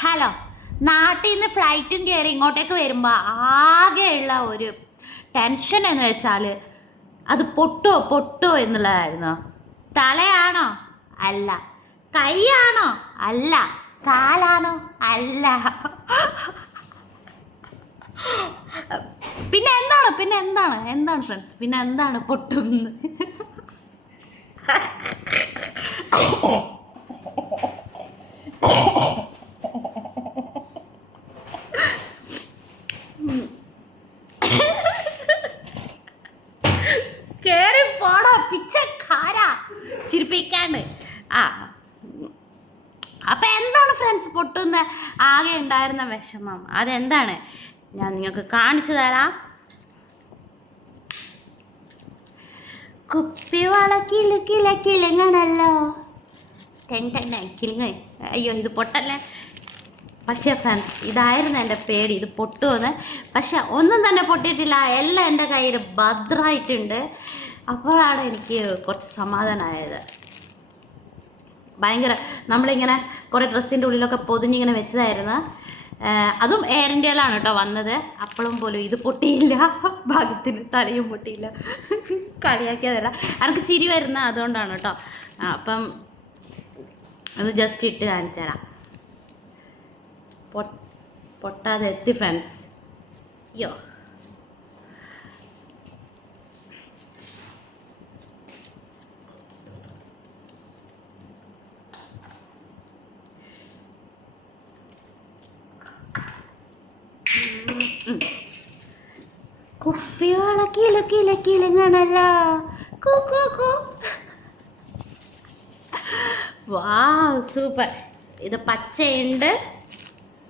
Hello നാട്ടിൽ നിന്ന് ഫ്ലൈറ്റും കയറി ഇങ്ങോട്ടേക്ക് വരുമ്പോൾ ആകെയുള്ള ഒരു ടെൻഷൻ എന്ന് വെച്ചാൽ അത് പൊട്ടോ പൊട്ടോ എന്നുള്ളതായിരുന്നു. തലയാണോ? അല്ല. കൈയാണോ? അല്ല. കാലാണോ? അല്ല. പിന്നെ എന്താണ്? പിന്നെ എന്താണ്? എന്താണ് ഫ്രണ്ട്സ് പിന്നെ എന്താണ് പൊട്ടുന്നത് കേറി പോടാ പിച്ചക്കാരാ ചിരിപ്പിക്കാണ്ട് ആ. അപ്പൊ എന്താണ് ഫ്രണ്ട്സ് പൊട്ടുന്ന ആകെ ഉണ്ടായിരുന്ന വിഷമം? അതെന്താണ്? ഞാൻ നിങ്ങൾക്ക് കാണിച്ചു തരാം. കുപ്പി വളക്കില കില കിളങ്ങണല്ലോ. ടെൻ കിളിങ്ങ. അയ്യോ ഇത് പൊട്ടല്ലേ? പക്ഷേ ഫ്രണ്ട്സ് ഇതായിരുന്നു എന്റെ പേടി. ഇത് പൊട്ടുമെന്ന് പക്ഷെ ഒന്നും തന്നെ പൊട്ടിയിട്ടില്ല. എല്ലാം എന്റെ കയ്യിൽ ഭദ്രമായിട്ടുണ്ട് അപ്പോഴാണ് എനിക്ക് കുറച്ച് സമാധാനമായത് ഭയങ്കര നമ്മളിങ്ങനെ കുറേ ഡ്രസ്സിന്റെ ഉള്ളിലൊക്കെ പൊതിഞ്ഞിങ്ങനെ വെച്ചതായിരുന്നു. അതും എയർ ഇന്ത്യയിലാണ് കേട്ടോ വന്നത്. അപ്പോഴും പോലും ഇത് പൊട്ടിയില്ല. ഭാഗ്യത്തിന് തലയും പൊട്ടിയില്ല. കളിയാക്കിയതല്ല. എനിക്ക് ചിരി വരുന്ന അതുകൊണ്ടാണ് കേട്ടോ. അപ്പം അത് ജസ്റ്റ് ഇട്ട് കാണിച്ചു തരാം. പൊട്ടാതെ എത്തി ഫ്രണ്ട്സ് അയ്യോ കുപ്പിയോള കില കിലങ്ങണല്ലോ വാവ് സൂപ്പർ ഇത് പച്ചയുണ്ട്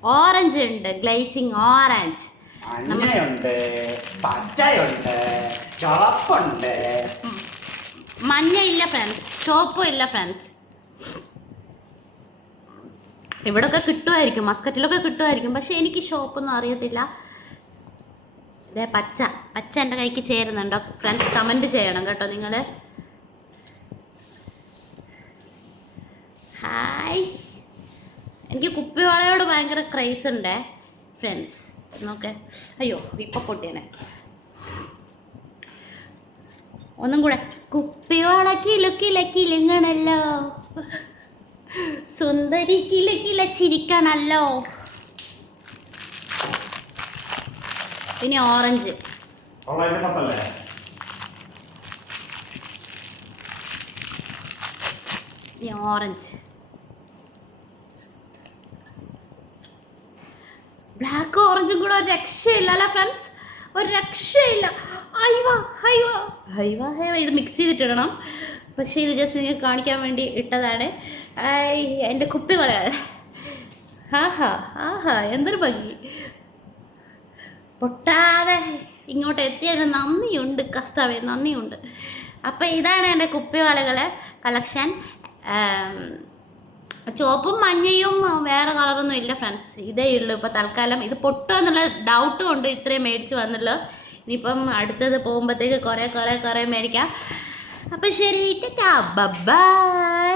ഓറഞ്ച് ഉണ്ട് ഗ്ലേസിങ് ഓറഞ്ച് മഞ്ഞയുണ്ട് പച്ചയുണ്ട് ചുവപ്പുണ്ട്. മഞ്ഞ ഇല്ല ഫ്രണ്ട്സ് ചുവപ്പും ഇല്ല ഫ്രണ്ട്സ് ഇവിടൊക്കെ കിട്ടുമായിരിക്കും മസ്കറ്റിലൊക്കെ കിട്ടുമായിരിക്കും പക്ഷെ എനിക്ക് ഷോപ്പൊന്നും അറിയത്തില്ല. ഇതേ പച്ച. പച്ച എന്റെ കൈക്ക് ചേരുന്നുണ്ടോ. ഫ്രണ്ട്സ് കമന്റ് ചെയ്യണം കേട്ടോ നിങ്ങൾ ഹായ് എനിക്ക് കുപ്പിവാളയോട് ഭയങ്കര ക്രൈസ് ഉണ്ടേ. ഫ്രണ്ട്സ് നോക്കെ. അയ്യോ ഇപ്പം പൊട്ടിയനെ. ഒന്നും കൂടെ. കുപ്പിയോള കിലുക്കില കിലുങ്ങണല്ലോ സുന്ദരി കിലുക്കില ചിരിക്കണല്ലോ. ഇനി ഓറഞ്ച്. ഇനി ഓറഞ്ച്. ബ്ലാക്ക് ഓറഞ്ചും കൂടെ ഒരു രക്ഷയില്ല അല്ല ഫ്രണ്ട്സ് ഒരു രക്ഷയില്ല. ഇത് മിക്സ് ചെയ്തിട്ടിടണം. പക്ഷേ ഇത് ജസ്റ്റ് നിങ്ങൾക്ക് കാണിക്കാൻ വേണ്ടി ഇട്ടതാണ്. എന്റെ കുപ്പി കളയാണ് ആഹാ ആഹാ. എന്തൊരു ഭംഗി. പൊട്ടാതെ ഇങ്ങോട്ട് എത്തിയതിന് നന്ദിയുണ്ട് കർത്താവെ നന്ദിയുണ്ട്. അപ്പോൾ ഇതാണ് എന്റെ കുപ്പിവാളുകൾ കളക്ഷൻ. ചുവപ്പും മഞ്ഞയും വേറെ കളറൊന്നും ഇല്ല ഫ്രണ്ട്സ് ഇതേ ഉള്ളൂ ഇപ്പോൾ തൽക്കാലം. ഇത് പൊട്ടുക എന്നുള്ള ഡൗട്ട് ഉണ്ട് ഇത്രയും മേടിച്ച് വന്നുള്ളൂ. ഇനിയിപ്പം അടുത്തത് പോകുമ്പോഴത്തേക്ക് കുറേ കുറേ കുറേ മേടിക്കാം. അപ്പം ശരി ബൈ